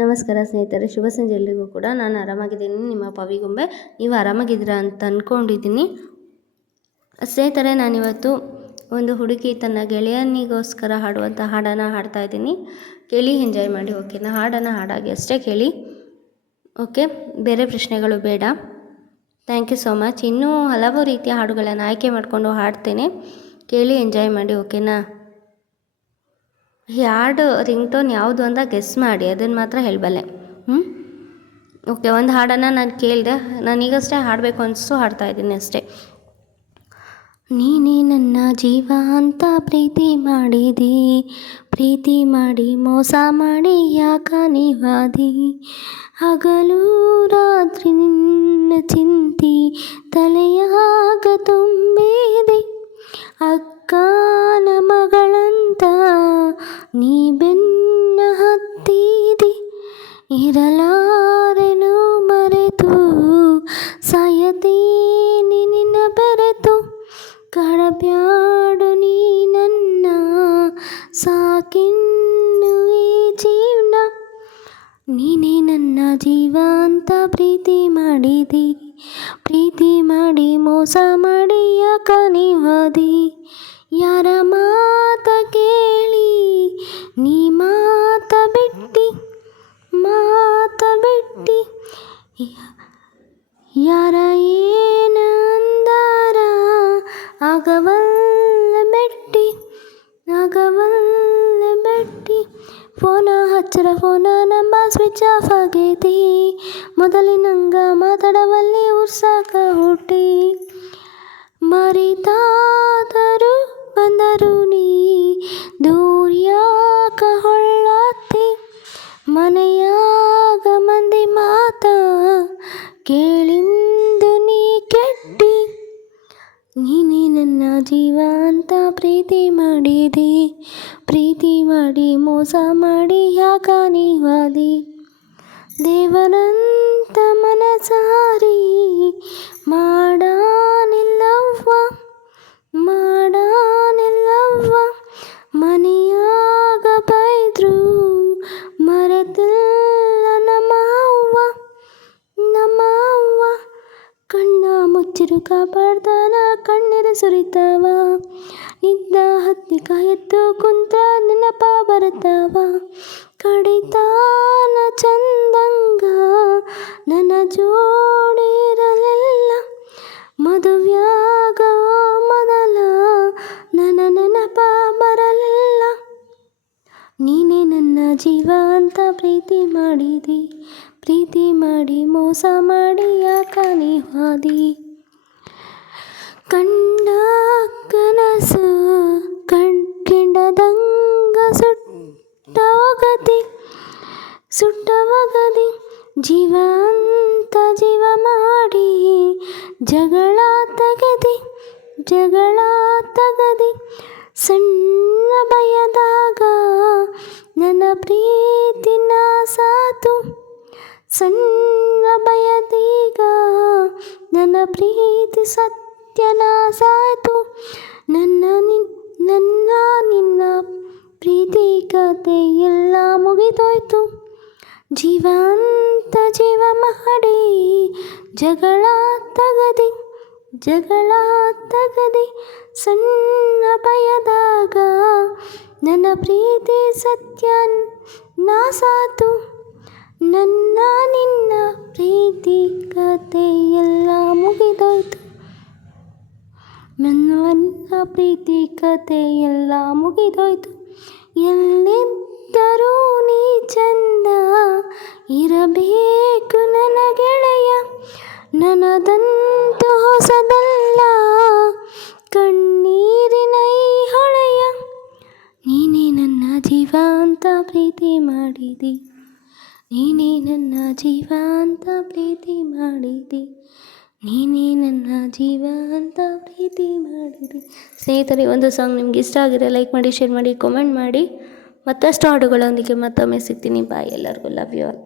ನಮಸ್ಕಾರ ಸ್ನೇಹಿತರೆ, ಶುಭ ಸಂಜೆ ಎಲ್ರಿಗೂ ಕೂಡ. ನಾನು ಆರಾಮಾಗಿದ್ದೀನಿ, ನಿಮ್ಮ ಪವಿಗೊಂಬೆ. ನೀವು ಆರಾಮಾಗಿದ್ದೀರಾ ಅಂತ ಅಂದ್ಕೊಂಡಿದ್ದೀನಿ ಸ್ನೇಹಿತರೆ. ನಾನಿವತ್ತು ಒಂದು ಹುಡುಗಿ ತನ್ನ ಗೆಳೆಯನಿಗೋಸ್ಕರ ಹಾಡುವಂಥ ಹಾಡನ್ನು ಹಾಡ್ತಾಯಿದ್ದೀನಿ. ಕೇಳಿ ಎಂಜಾಯ್ ಮಾಡಿ, ಓಕೆನಾ? ಹಾಡನ್ನು ಹಾಡಾಗಿ ಅಷ್ಟೇ ಕೇಳಿ, ಓಕೆ? ಬೇರೆ ಪ್ರಶ್ನೆಗಳು ಬೇಡ. Thank you so much. ಇನ್ನೂ ಹಲವು ರೀತಿಯ ಹಾಡುಗಳನ್ನು ಆಯ್ಕೆ ಮಾಡಿಕೊಂಡು ಹಾಡ್ತೇನೆ, ಕೇಳಿ ಎಂಜಾಯ್ ಮಾಡಿ, ಓಕೆನಾ? ಈ ಹಾಡು ರಿಂಗ್ಟೋನ್ ಯಾವುದು ಅಂತ ಗೆಸ್ ಮಾಡಿ, ಅದನ್ನು ಮಾತ್ರ ಹೇಳಬಲ್ಲೆ. ಓಕೆ, ಒಂದು ಹಾಡನ್ನು ನಾನು ಕೇಳಿದೆ, ನಾನೀಗಷ್ಟೇ ಹಾಡಬೇಕು ಅನಿಸ್ತು, ಹಾಡ್ತಾಯಿದ್ದೀನಿ ಅಷ್ಟೇ. ನೀನೇ ನನ್ನ ಜೀವ ಅಂತ ಪ್ರೀತಿ ಮಾಡಿದಿ, ಪ್ರೀತಿ ಮಾಡಿ ಮೋಸ ಮಾಡಿ ಯಾಕ ನೀವಾದಿ, ಹಗಲು ರಾತ್ರಿ ನಿನ್ನ ಚಿಂತಿ ತಲೆಯಾಗ ತುಂಬಿದೆ, ಅಕ್ಕನ ಮಗಳಂತ ನೀ ಬೆನ್ನ ಹತ್ತಿದಿ, ಇರಲಾರೆನು ಮರೆತು ಸಾಯತೀನಿ ನಿನ್ನ ಬೆರೆತು, ಕಡಬ್ಯಾಡು ನೀ ನನ್ನ ಸಾಕಿನ್ನು ಈ ಜೀವನ, ನೀನೇ ನನ್ನ ಜೀವ ಅಂತ ಪ್ರೀತಿ ಮಾಡಿದಿ, ಪ್ರೀತಿ ಮಾಡಿ ಮೋಸ ಮಾಡಿ ಯಾಕ ನೀವಾದಿ, ಯಾರ ಮಾತ ಕೇಳಿ ನೀ ಮಾತ ಬಿಟ್ಟಿ, ಯಾರ ಏನ ಅಂದಾರ ಆಗವಲ್ಲ ಬೆಟ್ಟಿ, ಫೋನ ಹಚ್ಚರ ಫೋನ ನಂಬರ್ ಸ್ವಿಚ್ ಆಫ್ ಆಗೈತಿ, ಮೊದಲಿನಂಗ ಮಾತಾಡವಲ್ಲಿ ಉರ್ಸಾಕ ಹುಟ್ಟಿ, ಮರಿತಾದರೂ ಬಂದರು ನೀ ದೂರ್ಯಾಕ ಹೊಳ್ಳಾತಿ, ಮನೆಯಾಗ ಮಂದಿ ಮಾತ ಕೇಳಿಂದು ನೀ ಕೆಟ್ಟಿ, ನೀನೇ ನನ್ನ ಜೀವ ಅಂತ ಪ್ರೀತಿ ಮಾಡಿದಿ, ಪ್ರೀತಿ ಮಾಡಿ ಮೋಸ ಮಾಡಿ ಯಾಕ ನೀವಾದಿ, ದೇವರಂತ ಮನಸಾರಿ ಮಾಡಾನಿಲ್ಲವ್ವ, ಮನೆಯಾಗ ಬೈದ್ರು ಮರೆತಿಲ್ಲ ನಮ್ಮವ್ವ, ಕಣ್ಣ ಮುಚ್ಚಿರು ಕಾಪಾಡ್ತಾನ ಕಣ್ಣೀರು ಸುರಿತಾವ, ನಿದ್ದ ಹತ್ತಿಕ ಎದ್ದು ಕುಂತ ನೆನಪ ಬರುತ್ತಾವ, ಕಡಿತಾನ ಚಂದಂಗ ನನ್ನ ಜೋಡಿರಲಿಲ್ಲ, ಮದುವ್ಯಾಗ ಮೊದಲ ನನ್ನ ನೆನಪ ಬರಲಿಲ್ಲ, ನೀನೇ ನನ್ನ ಜೀವ ಅಂತ ಪ್ರೀತಿ ಮಾಡಿದಿ, ಪ್ರೀತಿ ಮಾಡಿ ಮೋಸ ಮಾಡಿ ಯಾಕ ನೀವಾದಿ, ಕಂಡ ಕನಸು ಕೆಂಡದಂಗ ಸುಟ್ಟವಗದಿ, ಜೀವ ಅಂತ ಜೀವ ಮಾಡಿ ಜಗಳ ತಗದಿ, ಸಣ್ಣ ಭಯದಾಗ ನನ್ನ ಪ್ರೀತಿ ನಾಸಾತು, ಸಣ್ಣ ಭಯದೀಗ ನನ್ನ ಪ್ರೀತಿ ಸತ್ಯನಾಸಾತು, ನನ್ನ ನಿನ್ನ ಪ್ರೀತಿ ಕತೆ ಎಲ್ಲ ಮುಗಿದೋಯ್ತು, ಜೀವ ಅಂತ ಜೀವ ಮಾಡಿ ಜಗಳ ತಗದಿ, ಸಣ್ಣ ಭಯದಾಗ ನನ್ನ ಪ್ರೀತಿ ಸತ್ಯ ನಾಸಾತು, ನನ್ನ ನಿನ್ನ ಪ್ರೀತಿ ಕತೆ ಎಲ್ಲ ಮುಗಿದೋಯ್ತು, ನನ್ನ ಪ್ರೀತಿ ಕತೆ ಎಲ್ಲ ಮುಗಿದೋಯ್ತು, ಎಲ್ಲಿದ್ದರೂ ನೀ ಚಂದ ಇರಬೇಕು ನನ್ನ ಗೆಳೆಯ, ನನದಂತೂ ಹೊಸದಲ್ಲ ಕಣ್ಣೀರಿನ ಈ ಹೊಳೆಯ, ನೀನೇ ನನ್ನ ಜೀವ ಅಂತ ಪ್ರೀತಿ ಮಾಡಿದಿ, ನೀನೇ ನನ್ನ ಜೀವ ಅಂತ ಪ್ರೀತಿ ಮಾಡಿದಿ, ನೀನೇ ನನ್ನ ಜೀವ ಅಂತ ಪ್ರೀತಿ ಮಾಡಿದಿ. ಸ್ನೇಹಿತರೆ, ಒಂದು ಸಾಂಗ್ ನಿಮ್ಗೆ ಇಷ್ಟ ಆಗಿದೆ ಲೈಕ್ ಮಾಡಿ, ಶೇರ್ ಮಾಡಿ, ಕಾಮೆಂಟ್ ಮಾಡಿ. ಮತ್ತಷ್ಟು ಹಾಡುಗಳೊಂದಿಗೆ ಮತ್ತೊಮ್ಮೆ ಸಿಗ್ತೀನಿ. ಬಾಯ್, ಎಲ್ಲರಿಗೂ ಲವ್ ಯು ಆಲ್.